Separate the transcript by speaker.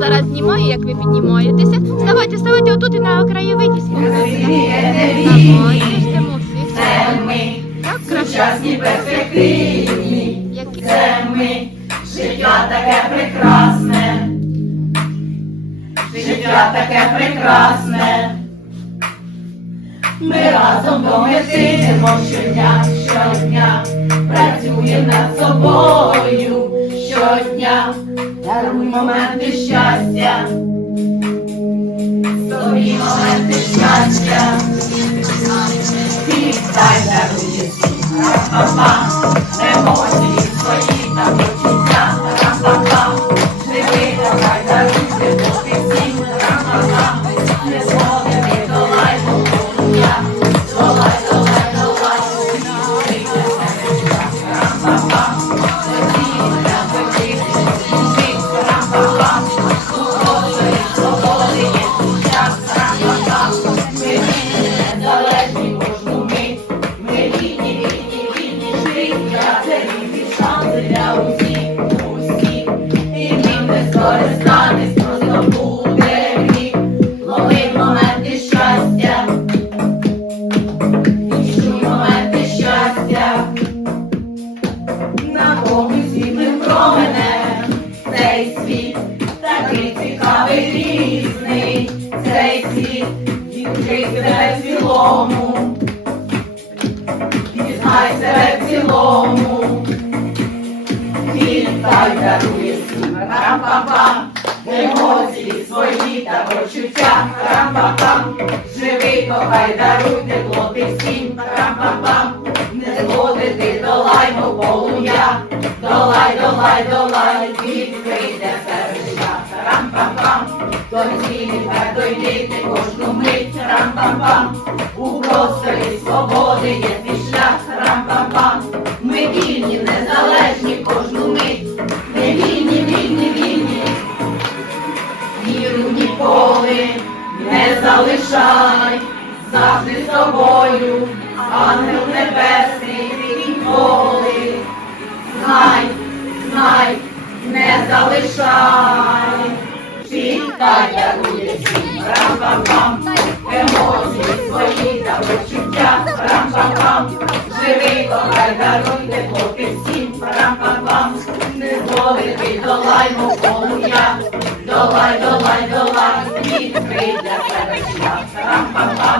Speaker 1: Зараз знімаю, як ви піднімаєтеся. Вставайте, вставайте отут і на краєвиді.
Speaker 2: Це ми, сучасні перспективні, це ми, життя таке прекрасне, життя таке прекрасне. Ми разом до мети щодня, щодня, працюємо над собою щодня, даруй моменти щастя, собі моменти щастя. Скористатись, просто буде гріх, лови моменти щастя, відчуй моменти щастя, на комусь світлим променем, цей світ такий цікавий різний, цей світ відкрий цілому, пізнай себе в вітай дарує всім рам-пам-пам, емоції свої та почуття, рам-пам-пам, живи, кохай, даруй тепло ти всім, рам-пам-пам, не згоди ти долай, мов полум'я, долай, долай, долай, відкрий для себе шлях, рам-пам-пам, до цілі твердо йти кожну мить, рам-пам-пам, у просторі свободи є залишай, завжди з тобою, ангел небесний ніколи. Знай, знай, не залишай, читай, дарує всім, рам-пам-пам, емоції свої та почуття, рам-пам-пам, живи, кохай, даруй тепло ти всім, рам-пам-пам, не згоди ти долай, мов полум'я, долай, долай, долай, рам-пам-пам,